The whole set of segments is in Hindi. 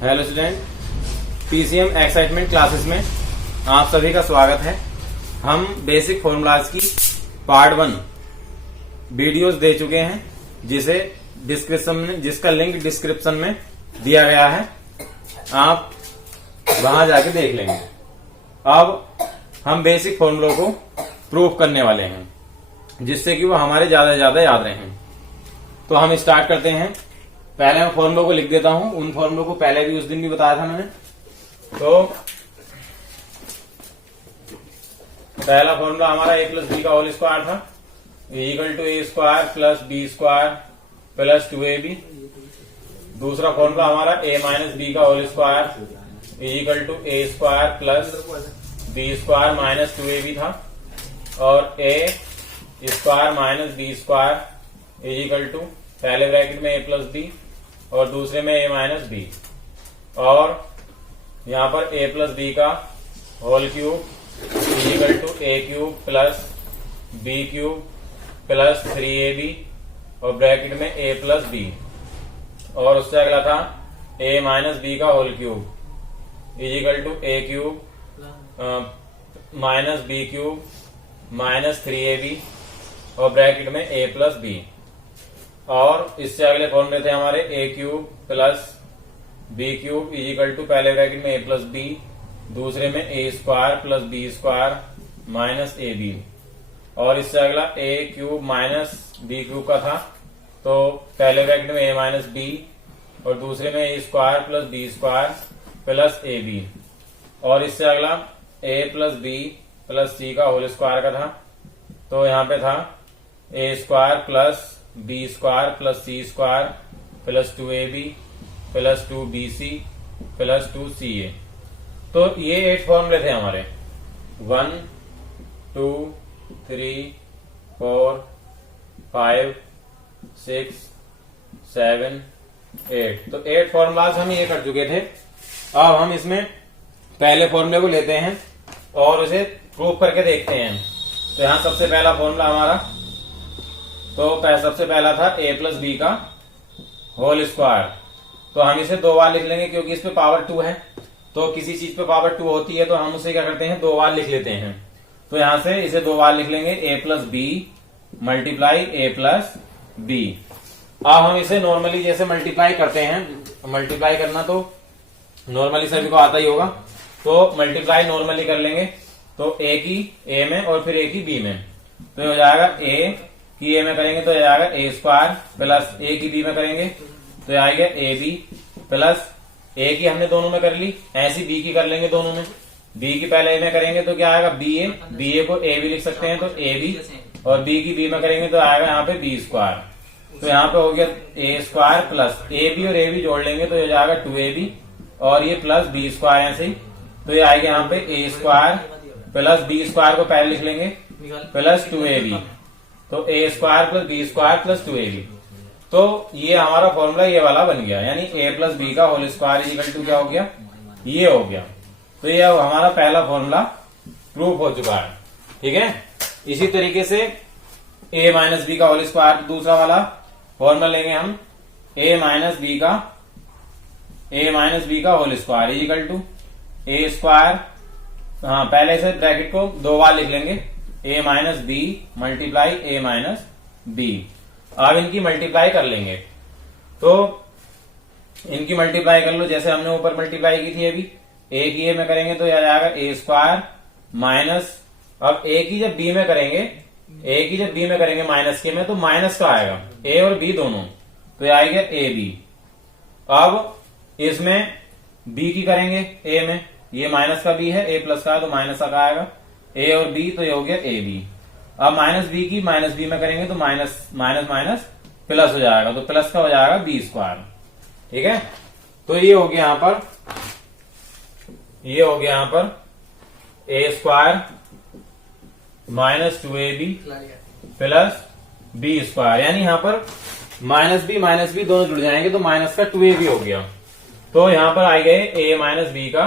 Hello student, PCM excitement classes में आप सभी का स्वागत है। हम बेसिक फॉर्मूलाज की पार्ट 1 वीडियोस दे चुके हैं, जिसका लिंक डिस्क्रिप्शन में दिया गया है। आप वहां जाके देख लेंगे। अब हम बेसिक फॉर्मूलों को प्रूफ करने वाले हैं, जिससे कि वो हमारे ज्यादा से ज्यादा याद रहें। तो हम स्टार्ट करते हैं। पहले मैं फॉर्मूलों को लिख देता हूं। उन फॉर्मूलों को पहले भी उस दिन भी बताया था मैंने। तो पहला फॉर्मूला हमारा a प्लस बी का होल स्क्वायर था, equal to A square plus B square plus 2ab। दूसरा फॉर्मूला हमारा a माइनस बी का whole square equal to A square plus B square minus 2ab था, और a square minus B square equal to पहले ब्रैकेट में a प्लस बी और दूसरे में a माइनस बी, और यहाँ पर a प्लस बी का whole cube equal to a cube plus b cube plus 3ab और ब्रैकेट में a प्लस बी, और उससे अगला था a माइनस बी का whole cube equal to a cube minus B cube minus 3ab और ब्रैकेट में a प्लस बी, और इससे अगले फॉर्मूले थे हमारे a cube plus b cube equal to पहले ब्रैकेट में a प्लस बी, दूसरे में a square plus B square minus a b, और इससे अगला a cube minus B cube का था। तो पहले ब्रैकेट में a माइनस बी और दूसरे में a square plus B square plus A b, और इससे अगला a plus b plus c का होल स्क्वायर का था। तो यहाँ पे था a square plus B square plus c square plus 2ab plus 2bc plus 2ca। तो ये 8 फॉर्मूले थे हमारे, 1 2 3 4 5 6 7 8। तो 8 फॉर्मूलाज हम ये कर चुके थे। अब हम इसमें पहले फॉर्मूले को लेते हैं और उसे प्रूव करके देखते हैं। तो यहाँ सबसे पहला फॉर्मूला हमारा, तो सबसे पहला था a प्लस बी का होल स्क्वायर। तो हम इसे 2 बार लिख लेंगे, क्योंकि इस पे पावर 2 है। तो किसी चीज पे पावर 2 होती है तो हम उसे क्या करते हैं, 2 बार लिख लेते हैं। तो यहां से इसे 2 बार लिख लेंगे, a plus b multiply a plus b. अब हम इसे नॉर्मली जैसे मल्टीप्लाई करते हैं, मल्टीप्लाई करना तो नॉर्मली सभी को आता ही होगा। तो मल्टीप्लाई नॉर्मली कर लेंगे, तो a की a में और फिर a की b में। तो हो जाएगा a की a में करेंगे तो जाएगा a स्क्वायर प्लस a की b में करेंगे तो आएगा ए बी प्लस a की हमने दोनों में कर ली, ऐसी b की कर लेंगे दोनों में। b की पहले a में करेंगे तो क्या आएगा बी ए को a भी लिख सकते हैं, तो a बी, और b की b में करेंगे तो आएगा यहाँ पे b स्क्वायर। तो यहाँ पे हो गया a square plus a b और a बी जोड़ लेंगे तो ये जाएगा 2ab, और ये प्लस b स्क्वायर ऐसे ही। तो ये आएगा यहाँ पे a square plus b square को पहले लिख लेंगे प्लस 2ab, तो a square plus B square plus 2ab। तो ये हमारा फॉर्मूला ये वाला बन गया, यानी a प्लस बी का होल स्क्वायर इक्वल टू क्या हो गया, ये हो गया। तो ये हमारा पहला फॉर्मूला प्रूफ हो चुका है। ठीक है, इसी तरीके से a माइनस बी का होल स्क्वायर दूसरा वाला फॉर्मूला लेंगे हम, a माइनस बी का whole square equal to a square, हाँ पहले से ब्रैकेट को 2 बार लिख लेंगे, a minus b multiply a minus b. अब इनकी मल्टीप्लाई कर लेंगे, तो इनकी मल्टीप्लाई कर लो जैसे हमने ऊपर मल्टीप्लाई की थी। अभी a की a में करेंगे तो यह जाएगा a स्क्वायर माइनस, अब a की जब b में करेंगे माइनस के में, तो माइनस का आएगा a और b दोनों, तो यह आएगा a b। अब इसमें b की करेंगे a में, ये माइनस का b है, a प्लस का है तो माइनस का आएगा, a और b, तो ये हो गया a b। अब माइनस b की माइनस b में करेंगे तो माइनस माइनस माइनस प्लस हो जाएगा, तो प्लस का हो जाएगा b स्क्वायर। ठीक है, तो ये हो गया यहाँ पर a square minus 2ab plus b square, यानी यहाँ पर माइनस बी दोनों जुड़ जाएंगे तो माइनस का 2ab हो गया। तो यहाँ पर आ गए a माइनस बी का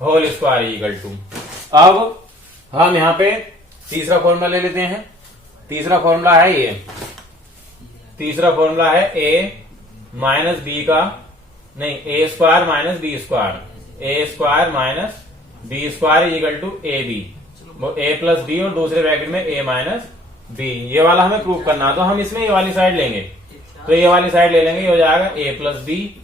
होल स्क्वायर इक्वल टू। अब हम यहाँ पे तीसरा फॉर्मूला ले लेते हैं। तीसरा फॉर्मूला है ये, तीसरा फॉर्मूला है a माइनस बी का नहीं, A square minus B square, A square minus B square is equal to A B, वो ए प्लस बी और दूसरे ब्रैकेट में ए माइनस बी, ये वाला हमें प्रूव करना है। तो हम इसमें ये वाली साइड लेंगे, तो ये वाली साइड ले लेंगे, ये हो जाएगा ए प्लस बी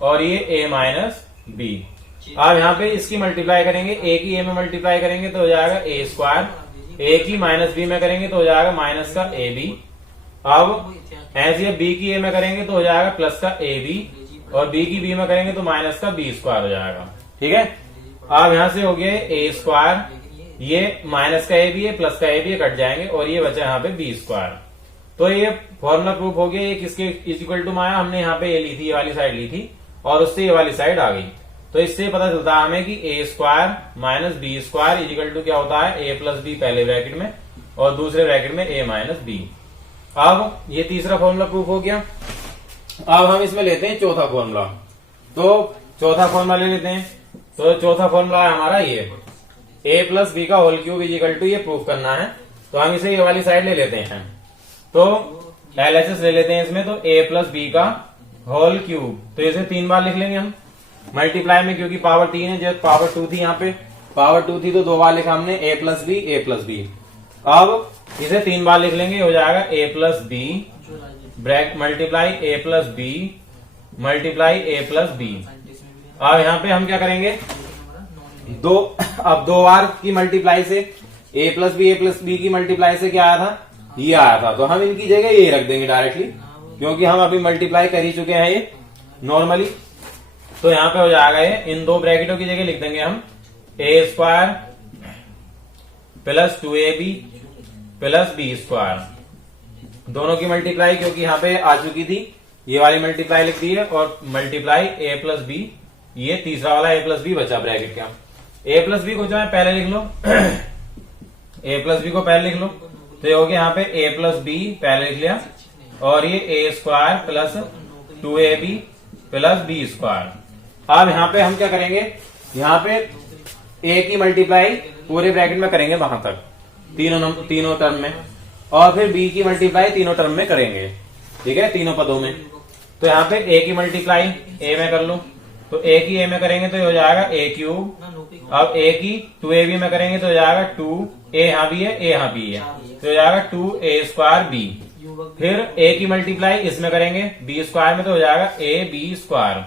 और ये ए माइनस बी। अब यहाँ पे इसकी मल्टीप्लाई करेंगे, ए की ए में मल्टीप्लाई करेंगे तो हो जाएगा ए स्क्वायर, ए की माइनस बी में करेंगे तो हो जाएगा माइनस का ए बी। अब ऐसे बी की ए में करेंगे तो हो जाएगा प्लस का ए बी, और बी की बी में करेंगे तो माइनस का बी स्क्वायर हो जाएगा। ठीक है, अब यहां से हो गया ए स्क्वायर, ये माइनस का ए बी है प्लस का ए बी कट जाएंगे और ये बचा यहाँ पे बी स्क्वायर। तो ये फॉर्मूला प्रूफ हो गया। ये किसके इक्वल टू में आया, हमने यहाँ पे ये ली थी, ये वाली साइड ली थी और उससे ये वाली साइड आ गई। तो इससे पता चलता है हमें कि A square minus B square equal to क्या होता है, ए प्लस बी पहले ब्रैकेट में और दूसरे ब्रैकेट में ए माइनस बी। अब ये तीसरा फॉर्मूला प्रूफ हो गया। अब हम इसमें लेते हैं चौथा फॉर्मूला। तो चौथा फॉर्मूला ले लेते हैं। तो चौथा फॉर्मूला है हमारा ये, ए प्लस बी का whole cube is equal to, ये प्रूफ करना है। तो हम इसे ये वाली साइड ले लेते हैं। तो LHS ले लेते हैं इसमें। तो ए प्लस बी का होल क्यूब, तो इसे 3 बार लिख लेंगे हम मल्टीप्लाई में, क्योंकि पावर 3 है, जब पावर 2 थी, यहाँ पे पावर 2 थी तो 2 बार लिखा हमने, ए प्लस बी ए प्लस बी। अब इसे 3 बार लिख लेंगे, हो जाएगा ए प्लस बी ब्रैक मल्टीप्लाई ए प्लस बी मल्टीप्लाई ए प्लस बी। अब यहाँ पे हम क्या करेंगे, अब 2 बार की मल्टीप्लाई से ए प्लस बी की मल्टीप्लाई से क्या आया था, ये आया था। तो हम इनकी जगह ये रख देंगे डायरेक्टली, क्योंकि हम अभी मल्टीप्लाई कर ही चुके हैं ये नॉर्मली। तो यहाँ पे हो जाएगा ये, इन 2 ब्रैकेटों की जगह लिख देंगे हम A square plus 2ab plus B square, दोनों की मल्टीप्लाई, क्योंकि यहाँ पे आ चुकी थी, ये वाली मल्टीप्लाई लिख दी है, और मल्टीप्लाई ए प्लस बी, ये तीसरा वाला ए प्लस बी बचा ब्रैकेट का। ए प्लस बी को जो है पहले लिख लो ए प्लस बी को पहले लिख लो। तो ये हो गया यहाँ पे ए प्लस बी पहले लिख लिया, और ये A square plus 2ab plus B square. अब यहाँ पे हम क्या करेंगे, यहाँ पे ए की मल्टीप्लाई पूरे ब्रैकेट में करेंगे वहां तक, तीनों टर्म में, और फिर बी की मल्टीप्लाई तीनों टर्म में करेंगे। ठीक है, तीनों पदों में। तो यहाँ पे ए की मल्टीप्लाई ए में कर लो, तो ए की ए में करेंगे तो हो जाएगा ए क्यूब। अब ए की 2ab में करेंगे तो हो जाएगा 2, ए यहाँ भी है, ए यहाँ भी है, तो हो जाएगा 2a स्क्वायर बी। फिर ए की मल्टीप्लाई इसमें करेंगे बी स्क्वायर में, तो हो जाएगा ए बी स्क्वायर।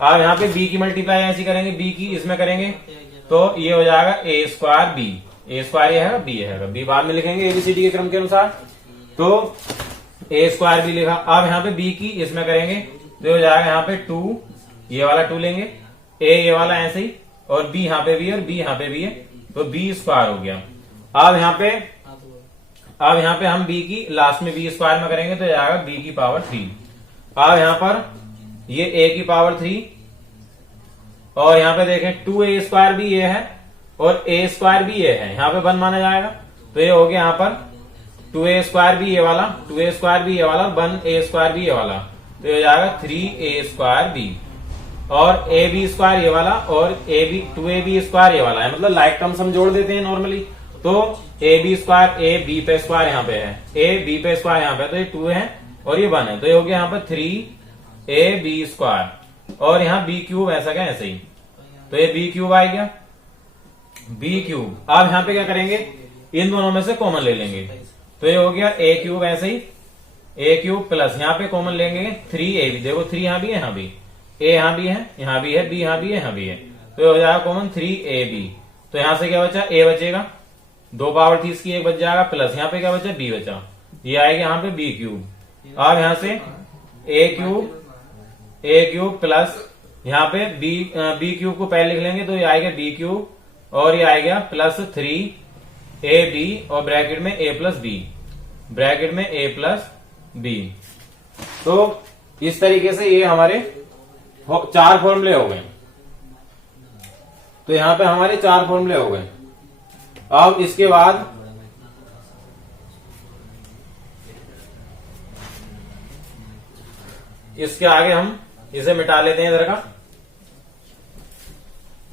अब यहाँ पे बी की मल्टीप्लाई ऐसी करेंगे, बी की इसमें करेंगे तो ये हो जाएगा ए स्क्वायर बी, ए स्क्वायर ये है, बी है, बी बाद में लिखेंगे एबीसीडी के क्रम के अनुसार। तो ए स्क्वायर बी लिखा। अब यहाँ पे बी की इसमें करेंगे तो हो जाएगा यहाँ पे 2, ये वाला 2 लेंगे, ए ये वाला ऐसे ही, और बी यहाँ पे भी है और बी यहाँ पे भी है, तो बी स्क्वायर हो गया। अब यहाँ पे हम बी की लास्ट में बी स्क्वायर में करेंगे तो जाएगा बी की पावर 3। अब यहाँ पर ये ए की पावर 3, और यहाँ पे देखें 2a स्क्वायर भी ये है और a स्क्वायर भी ये है, यहाँ पे 1 माना जाएगा। तो ये हो गया यहाँ पर 2a स्क्वायर भी ये वाला, 2a स्क्वायर भी ये वाला, 1a स्क्वायर भी ये वाला, तो ये हो जाएगा 3a स्क्वायर बी, और ए बी स्क्वायर ये वाला, और ए बी 2ab स्क्वायर ये वाला है, मतलब लाइक टर्म्स हम जोड़ देते हैं नॉर्मली। तो a b square, a b पे स्क्वायर यहाँ पे है, ए बी पे स्क्वायर यहाँ पे, तो ये 2 है और ये 1 है, तो ये हो गया यहाँ पर 3a बी स्क्वायर, और यहाँ बी क्यूब ऐसा क्या ऐसे ही, तो ये बी क्यूब आ गया, बी क्यूब। अब यहाँ पे क्या करेंगे, इन दोनों में से कॉमन ले लेंगे, तो ये हो गया ए क्यूब ऐसे ही, ए क्यूब प्लस यहाँ पे कॉमन लेंगे 3ab, देखो 3 यहाँ भी है, यहाँ भी ए यहाँ भी है, यहाँ भी है, बी यहाँ भी है, यहाँ भी है, तो ये हो जाएगा कॉमन 3ab। तो यहाँ से क्या बचा, ए बचेगा, 2 पावर थी इसकी, 1 बच जाएगा, प्लस यहाँ पे क्या बचा, बी बचा, ये आएगा यहाँ पे बी क्यूब। अब यहाँ से ए क्यूब प्लस यहाँ पे बी क्यूब को पहले लिख लेंगे, तो ये आएगा बी क्यूब, और ये आएगा प्लस 3ab, और ब्रैकेट में a प्लस बी, ब्रैकेट में a प्लस बी। तो इस तरीके से ये हमारे 4 फॉर्मूले हो गए। तो यहां पे हमारे 4 फॉर्मूले हो गए। अब इसके बाद इसके आगे हम इसे मिटा लेते हैं, इधर का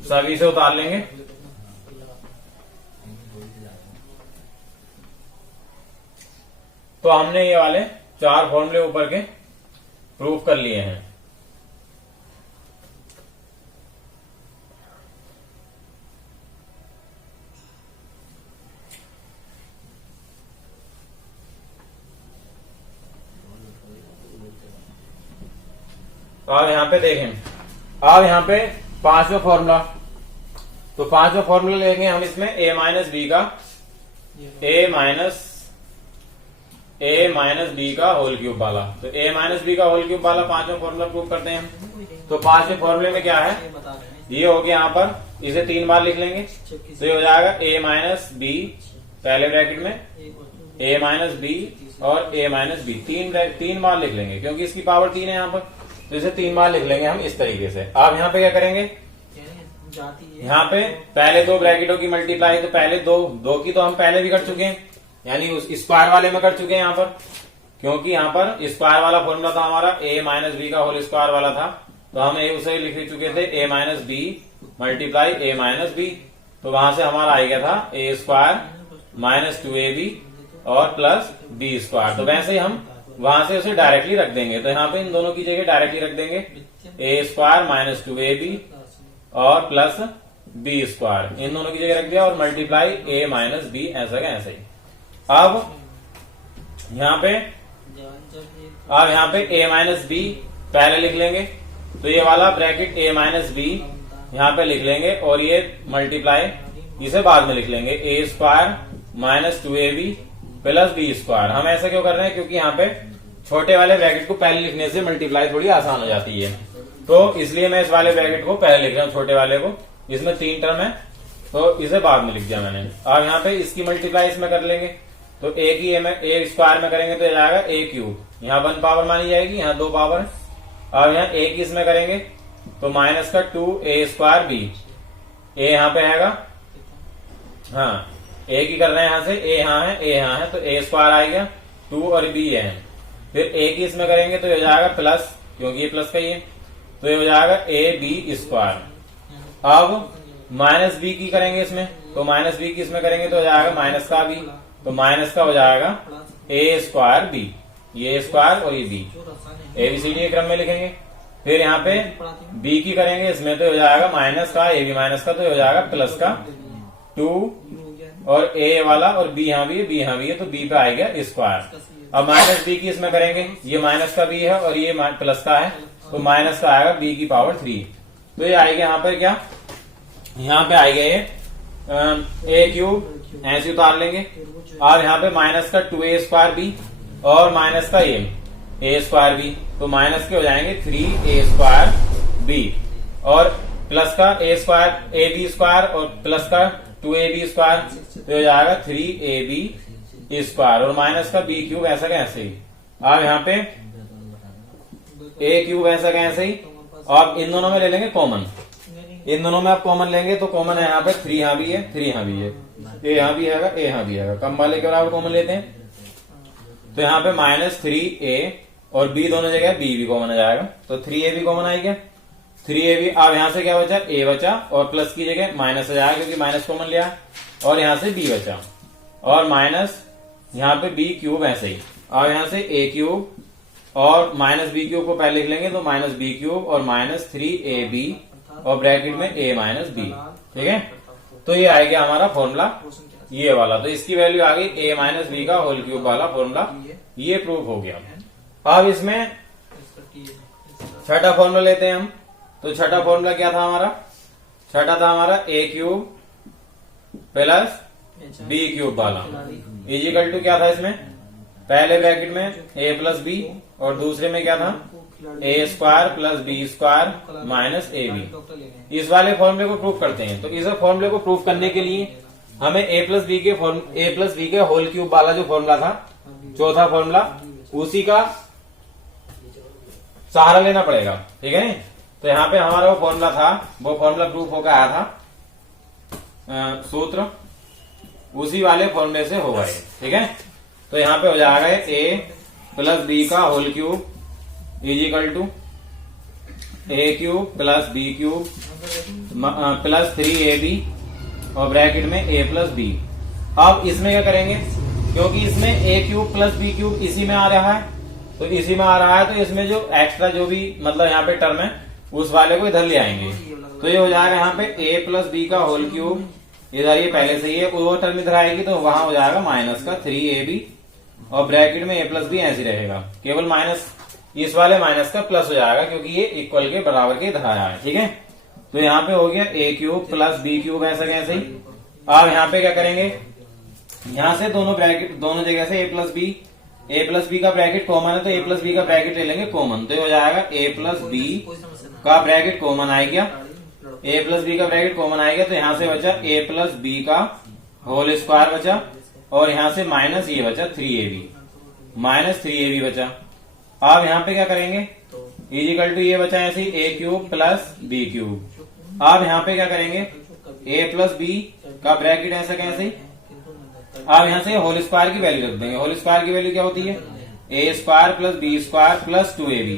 सभी से उतार लेंगे। तो हमने ये वाले 4 फॉर्मूले ऊपर के प्रूफ कर लिए हैं। अब यहाँ पे देखें, अब यहाँ पे पांचवा फॉर्मूला, तो पांचवा फॉर्मूला लेंगे हम इसमें a माइनस बी का, a माइनस बी का होल क्यूब वाला। तो a माइनस बी का होल क्यूब वाला पांचवा फॉर्मूला प्रूव करते हैं हम। तो पांचवें फॉर्मूले में क्या है, ये हो गया यहाँ पर, इसे 3 बार लिख लेंगे तो ये हो जाएगा a माइनस बी, पहले ब्रैकेट में a माइनस बी और a माइनस बी, 3 बार लिख लेंगे क्योंकि इसकी पावर 3 है यहाँ पर, तो इसे 3 बार लिख लेंगे हम इस तरीके से। अब यहाँ पे क्या करेंगे, यहाँ पे पहले 2 ब्रैकेटों की मल्टीप्लाई, तो पहले दो की तो हम पहले भी कर चुके हैं, यानी उस स्क्वायर वाले में कर चुके हैं यहाँ पर, क्योंकि यहाँ पर स्क्वायर वाला फॉर्मूला था हमारा a माइनस बी का होल स्क्वायर वाला था, तो हम उसे लिख चुके थे a minus b multiply a minus b. तो वहां से हमारा आ गया था a स्क्वायर माइनस 2ab और प्लस बी स्क्वायर। तो वैसे ही हम वहां से उसे डायरेक्टली रख देंगे, तो यहाँ पे इन दोनों की जगह डायरेक्टली रख देंगे a स्क्वायर माइनस 2ab और प्लस बी स्क्वायर, इन दोनों की जगह रख दिया और मल्टीप्लाई a माइनस बी, ऐसा का ऐसा ही। अब यहाँ पे a माइनस बी पहले लिख लेंगे, तो ये वाला ब्रैकेट a माइनस बी यहाँ पे लिख लेंगे और ये मल्टीप्लाई इसे बाद में लिख लेंगे a square minus 2ab plus B square. हम ऐसा क्यों कर रहे हैं, क्योंकि यहाँ पे छोटे वाले ब्रैकेट को पहले लिखने से मल्टीप्लाई थोड़ी आसान हो जाती है, तो इसलिए मैं इस वाले ब्रैकेट को पहले लिख रहा हूँ, छोटे वाले को। इसमें 3 टर्म है तो इसे बाद में लिख दिया मैंने। अब यहाँ पे इसकी मल्टीप्लाई इसमें कर लेंगे, तो a स्क्वायर में करेंगे तो जाएगा a क्यूब, यहाँ 1 पावर मानी जाएगी, यहाँ 2 पावर। अब यहाँ a की इसमें करेंगे तो माइनस का 2a स्क्वायर b, a यहाँ पे आएगा, हाँ a की कर रहे हैं यहाँ से, a यहाँ है, a यहाँ है, तो a स्क्वायर आएगा 2 और b है। फिर a की इसमें करेंगे तो ये हो जाएगा प्लस, क्योंकि ये प्लस का ही है, तो ये हो जाएगा a b स्क्वायर। अब माइनस b की करेंगे इसमें, तो माइनस b की इसमें करेंगे तो हो जाएगा माइनस का b, तो माइनस का हो जाएगा a स्क्वायर b, ये स्क्वायर और ये b, ABCD के क्रम में लिखेंगे। फिर यहाँ पे b की करेंगे इसमें तो हो जाएगा माइनस का, a भी माइनस का, तो हो जाएगा प्लस का 2 और a वाला और b यहाँ भी है, b यहाँ भी है, तो b पे आएगा स्क्वायर। अब माइनस b की इसमें करेंगे, ये माइनस का b है और ये प्लस का है, तो माइनस का आएगा b की पावर 3, तो ये आएगा यहाँ पर क्या, यहाँ पे आएगा ये a क्यूब, ऐसे उतार लेंगे। और यहाँ पे माइनस का 2a स्क्वायर b और माइनस का a स्क्वायर b, तो माइनस के हो जाएंगे 3a स्क्वायर b और प्लस का a स्क्वायर ab स्क्वायर और प्लस का 2ab स्क्वायर, तो हो जाएगा 3ab स्क्वायर और माइनस का b क्यूब, ऐसा कैसे ही। अब यहाँ पे a क्यूब ऐसा कैसे ही। अब इन दोनों में ले लेंगे कॉमन, इन दोनों में आप कॉमन लेंगे तो कॉमन है यहाँ पे 3 यहाँ भी है, 3 यहाँ भी है, a यहाँ भी आएगा, a यहाँ भी आएगा, कम वाले के बराबर कॉमन लेते हैं, तो यहाँ पे माइनस 3a और b दोनों जगह b भी कॉमन आ जाएगा, तो 3a भी कॉमन आएगा, 3a भी। अब यहाँ से क्या बचा, a बचा और प्लस की जगह माइनस आ जाएगा क्योंकि माइनस कॉमन लिया, और यहाँ से b बचा और माइनस यहाँ पे b क्यूब ऐसे ही। अब यहाँ से a क्यूब और माइनस b क्यूब को पहले लिख लेंगे, तो माइनस b क्यूब और माइनस 3ab और ब्रैकेट में a माइनस b, ठीक है। तो ये आएगा हमारा फॉर्मूला ये वाला, तो इसकी वैल्यू आ गई a माइनस बी का होल क्यूब वाला फॉर्मूला, ये प्रूफ हो गया। अब इसमें छठा फॉर्मूला लेते हैं हम, तो छठा फॉर्मूला क्या था हमारा, छठा था हमारा a cube plus b cube वाला इजिकल टू क्या था इसमें, पहले ब्रैकेट में a प्लस b और दूसरे में क्या था a square plus B square minus a b. इस वाले फॉर्मूले को प्रूफ करते हैं, तो इस फॉर्मूले को प्रूफ करने के लिए हमें a प्लस बी के होल क्यूब वाला जो फॉर्मूला था, चौथा फॉर्मूला, उसी का सहारा लेना पड़ेगा, ठीक है। तो यहाँ पे हमारा वो फॉर्मूला था, वो फॉर्मूला प्रूफ होकर आया था, सूत्र उसी वाले फॉर्मूले से होगा ये, ठीक है। तो यहाँ पे हो जाएगा a प्लस बी का whole cube is equal to a cube plus b cube plus 3ab और ब्रैकेट में a प्लस बी। अब इसमें क्या करेंगे, क्योंकि इसमें a cube plus b cube इसी में आ रहा है, तो इसी में आ रहा है, तो इसमें जो एक्स्ट्रा जो भी मतलब यहाँ पे टर्म है उस वाले को इधर ले आएंगे, तो ये हो जाएगा यहाँ पे a प्लस बी का होल क्यूब, इधर ये पहले से ही है, वो टर्म इधर आएगी तो वहां हो जाएगा माइनस का 3ab और ब्रैकेट में a प्लस बी ऐसे रहेगा, केवल माइनस इस वाले माइनस का प्लस हो जाएगा क्योंकि ये इक्वल के बराबर के इधर आया है। ठीक है, तो यहाँ पे हो गया ए क्यूब प्लस बी क्यूब, ऐसा कैसे ही। अब यहाँ पे क्या करेंगे, यहाँ से दोनों ब्रैकेट दोनों जगह से ए प्लस बी का ब्रैकेट कॉमन है तो ए प्लस बी का ब्रैकेट ले लेंगे कॉमन, तो ये हो जाएगा ए प्लस बी का ब्रैकेट कॉमन आ गया, ए प्लस बी का ब्रैकेट कॉमन आएगा तो यहाँ से बचा ए प्लस बी का होल स्क्वायर बचा और यहाँ से माइनस ये बचा 3ab, माइनस 3ab बचा। अब यहाँ पे क्या करेंगे, इजिकल टू ये बचा ऐसे ही ए क्यूब प्लस बी क्यूब। अब यहाँ पे क्या करेंगे, ए प्लस बी का ब्रैकेट ऐसा कैसे ही। अब यहाँ से होल स्क्वायर की वैल्यू रख देंगे, होल स्क्वायर की वैल्यू क्या होती है, A square plus B square plus 2ab,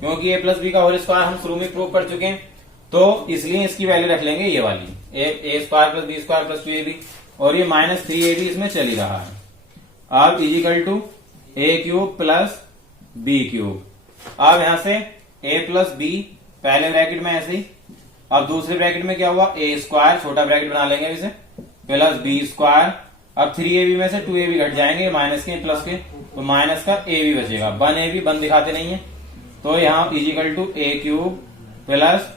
क्योंकि ए प्लस बी का होल स्क्वायर हम शुरू में प्रूव कर चुके हैं तो इसलिए इसकी वैल्यू रख लेंगे ये वाली, A square plus B square plus 2ab, और ये माइनस 3ab इसमें चल ही रहा है। अब equal to a cube plus b cube. अब यहां से ए प्लस बी पहले ब्रैकेट में ऐसे ही, अब दूसरे ब्रैकेट में क्या हुआ, ए स्क्वायर छोटा ब्रैकेट बना लेंगे इसे प्लस बी स्क्वायर। अब 3ab में से 2ab घट जाएंगे माइनस के प्लस के, तो माइनस का ab बचेगा, 1ab 1 दिखाते नहीं है, तो यहाँ equal to a cube plus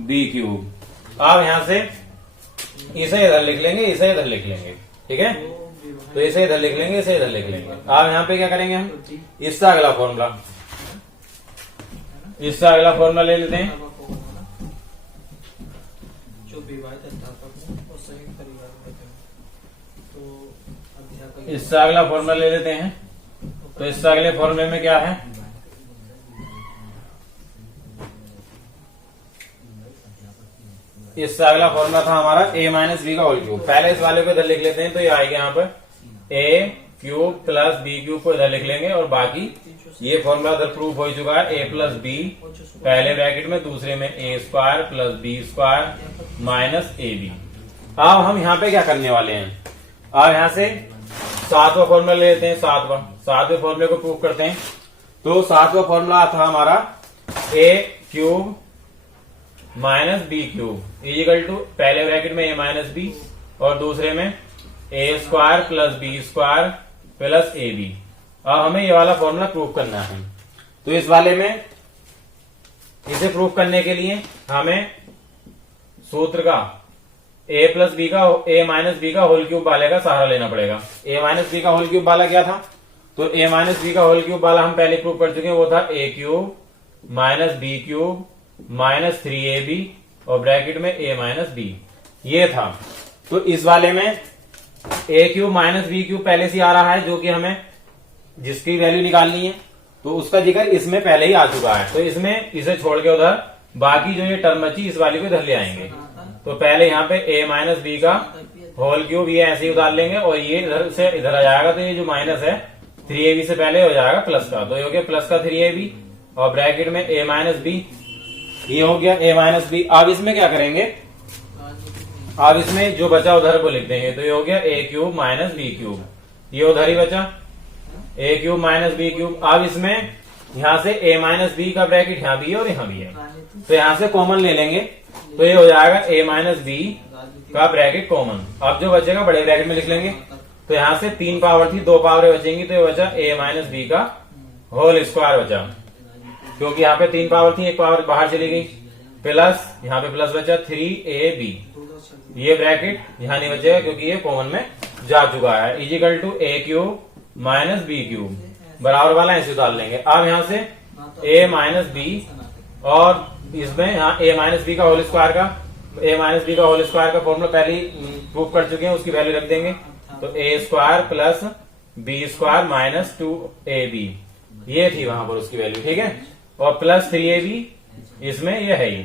b cube. अब यहां से इसे इधर लिख लेंगे, इसे इधर लिख लेंगे। ठीक है, तो इसे इधर लिख लेंगे, इसे इधर लिख लेंगे। अब यहाँ पे क्या करेंगे हम, इसका अगला फॉर्मूला, इसका अगला फॉर्मूला ले लेते हैं। इसका अगला फॉर्मूला ले लेते हैं, तो इसका अगले फॉर्मूले में क्या है, इससे अगला फॉर्मूला था हमारा a माइनस बी का होल क्यूब। पहले इस वाले को इधर लिख लेते हैं, तो ये आएगा यहाँ पर a cube plus b cube को इधर लिख लेंगे और बाकी ये फॉर्मूला उधर प्रूफ हो चुका है, a प्लस बी पहले ब्रैकेट में, दूसरे में a square plus B square minus ab। अब हम यहाँ पे क्या करने वाले हैं, अब यहाँ से सातवां फॉर्मूला ले लेते हैं, सातवें फॉर्मूले को प्रूफ करते हैं। तो सातवां फॉर्मूला था हमारा a cube minus B cube is equal to पहले ब्रैकेट में ए माइनस बी और दूसरे में A square plus B square plus A B. अब हमें ये वाला फॉर्मूला प्रूव करना है, तो इस वाले में इसे प्रूव करने के लिए हमें सूत्र का ए प्लस बी का ए माइनस बी का होल क्यूब वाले का सहारा लेना पड़ेगा। ए माइनस बी का होल क्यूब वाला क्या था, तो ए माइनस बी का होल क्यूब वाला हम पहले प्रूव कर चुके हैं, वो था A cube minus B cube minus 3ab और ब्रैकेट में a माइनस बी, ये था। तो इस वाले में a cube minus B cube पहले से आ रहा है, जो कि हमें जिसकी वैल्यू निकालनी है, तो उसका जिक्र इसमें पहले ही आ चुका है, तो इसमें इसे छोड़ के उधर बाकी जो ये टर्म बची इस वाली को इधर ले आएंगे। तो पहले यहाँ पे a माइनस बी का होल क्यूब ये ऐसे ही उतार लेंगे और ये इधर से इधर आ जाएगा, तो ये जो माइनस है 3ab से पहले हो जाएगा प्लस का, तो ये हो गया प्लस का 3ab और ब्रैकेट में a माइनस बी, ये हो गया a माइनस बी। अब इसमें क्या करेंगे, अब इसमें जो बचा उधर को लिख देंगे, तो ये हो गया a cube minus B cube, ये उधर ही बचा a cube minus B cube. अब इसमें यहाँ से a माइनस बी का ब्रैकेट यहाँ भी है और यहाँ भी है, तो यहाँ से कॉमन ले लेंगे, तो ये हो जाएगा a माइनस बी का ब्रैकेट कॉमन। अब जो बचेगा बड़े ब्रैकेट में लिख लेंगे, तो यहाँ से 3 पावर थी, 2 पावर बचेंगी, तो ये बचा a माइनस बी का होल स्क्वायर बचा, क्योंकि यहाँ पे 3 पावर थी, 1 पावर बाहर चली गई, प्लस यहाँ पे प्लस बचा 3ab, ये ब्रैकेट यहाँ नहीं बचेगा क्योंकि ये कॉमन में जा चुका है, equal to a cube minus B cube, बराबर वाला ऐसे उतार लेंगे। अब यहाँ से a माइनस बी और इसमें यहाँ a माइनस बी का होल स्क्वायर का, a माइनस बी का होल स्क्वायर का फॉर्मूला पहले ही प्रूव कर चुके हैं, उसकी वैल्यू रख देंगे, तो a square plus B square minus 2ab, ये थी वहां पर उसकी वैल्यू। ठीक है, और प्लस 3ab इसमें ये है ही।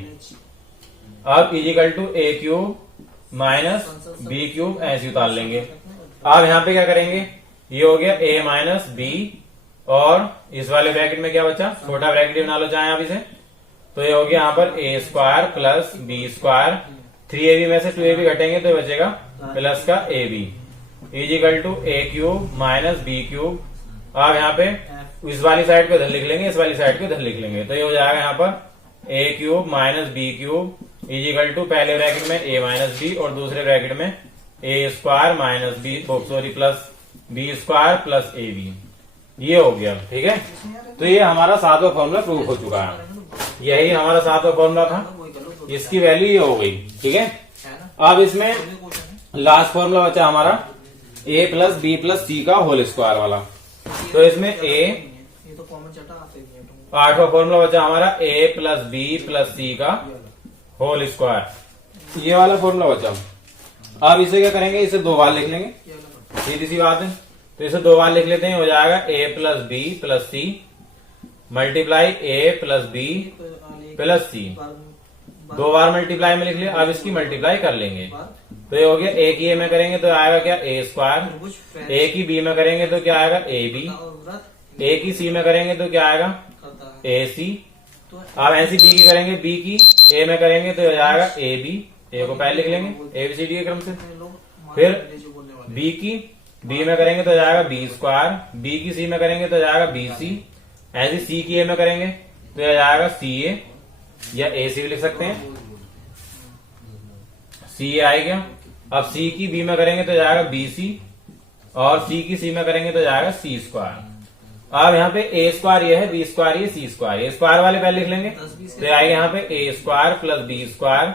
अब equal to a cube minus B cube ऐसे उतार लेंगे। अब यहाँ पे क्या करेंगे, ये हो गया a माइनस बी और इस वाले ब्रैकेट में क्या बचा, छोटा ब्रैकेट बना लो चाहे आप इसे, तो ये हो गया यहाँ पर a square plus B square, 3ab में से 2ab घटेंगे तो बचेगा प्लस का ab, equal to a cube minus B cube. अब यहाँ पे इस वाली साइड को इधर लिख लेंगे, इस वाली साइड को इधर लिख लेंगे, तो ये हो जाएगा यहाँ पर a cube minus B cube is equal to पहले ब्रैकेट में a माइनस बी और दूसरे ब्रैकेट में a square minus b sorry plus B square plus ab। ये हो गया, ठीक है। तो ये हमारा 7वां फॉर्मूला प्रूव हो चुका है। यही हमारा 7वां फॉर्मूला था, इसकी वैल्यू ये हो गई, ठीक है। अब इसमें लास्ट फॉर्मूला बचा हमारा a plus b plus c का होल स्क्वायर वाला। तो इसमें आठवां फॉर्मूला बचा हमारा a plus b plus c का होल स्क्वायर, ये वाला फॉर्मूला बचा। अब इसे क्या करेंगे, इसे 2 बार लिख लेंगे, सीधी सी बात है। तो इसे 2 बार लिख लेते हैं, हो जाएगा a plus b plus c multiply a plus b plus c. 2 बार मल्टीप्लाई में लिख लिया, अब इसकी मल्टीप्लाई कर लेंगे। तो ये हो गया, a की a में करेंगे तो आएगा क्या a स्क्वायर, a की b में करेंगे तो क्या आएगा a b, a की c में करेंगे तो क्या आएगा a c। अब ऐसी b की करेंगे, b की a में करेंगे तो हो जाएगा a b, a को पहले लिख लेंगे a b c d के क्रम से। फिर b की b में करेंगे तो हो जाएगा b स्क्वायर, b की c में करेंगे तो हो जाएगा b c। ऐसी c की a में करेंगे तो हो जाएगा c a या a c भी लिख सकते हैं, c a आएगा। अब c की b में करेंगे तो जाएगा b c और c की c में करेंगे तो जाएगा c स्क्वायर। अब यहाँ पे a स्क्वायर ये है, b स्क्वायर ये, c स्क्वायर, ये स्क्वायर वाले पहले लिख लेंगे तो आएगा यहाँ पे a square plus b square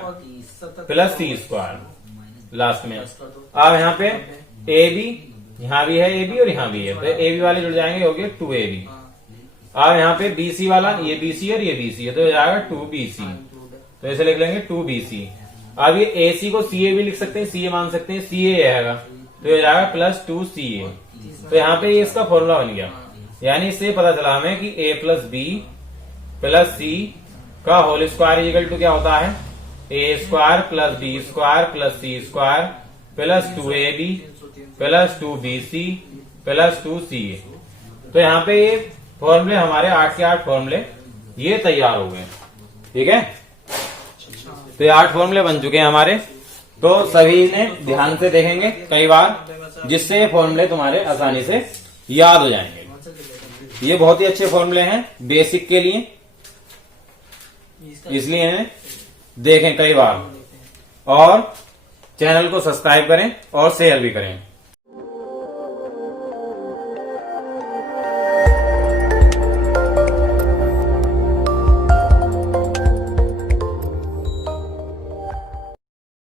plus c square last में। अब यहाँ पे a b, यहाँ भी है a b और यहाँ भी है, तो a b वाले जुड़ जाएंगे, हो गए 2ab। अब यहाँ पे b c वाला, ये b c और ये b c है तो हो जाएगा 2bc, तो इसे लिख लेंगे 2bc। अब ये AC को CA भी लिख सकते हैं, CA मान सकते हैं, CA रहेगा तो ये जाएगा प्लस 2CA। तो यहाँ पे ये इसका फॉर्मूला बन गया, यानी इससे पता चला हमें कि a plus b plus c का होल स्क्वायर इक्वल टू क्या होता है, a square plus B square plus c square plus 2ab plus 2bc plus 2ca। तो यहाँ पे ये फॉर्मूले हमारे 8 के 8 फॉर्मूले ये तैयार हो गए, ठीक है। तो ये 8 फॉर्मूले बन चुके हैं हमारे। तो सभी ने ध्यान से देखेंगे कई बार, जिससे ये फॉर्मूले तुम्हारे आसानी से याद हो जाएंगे। ये बहुत ही अच्छे फॉर्मूले हैं बेसिक के लिए, इसलिए इन्हें देखें कई बार और चैनल को सब्सक्राइब करें और शेयर भी करें।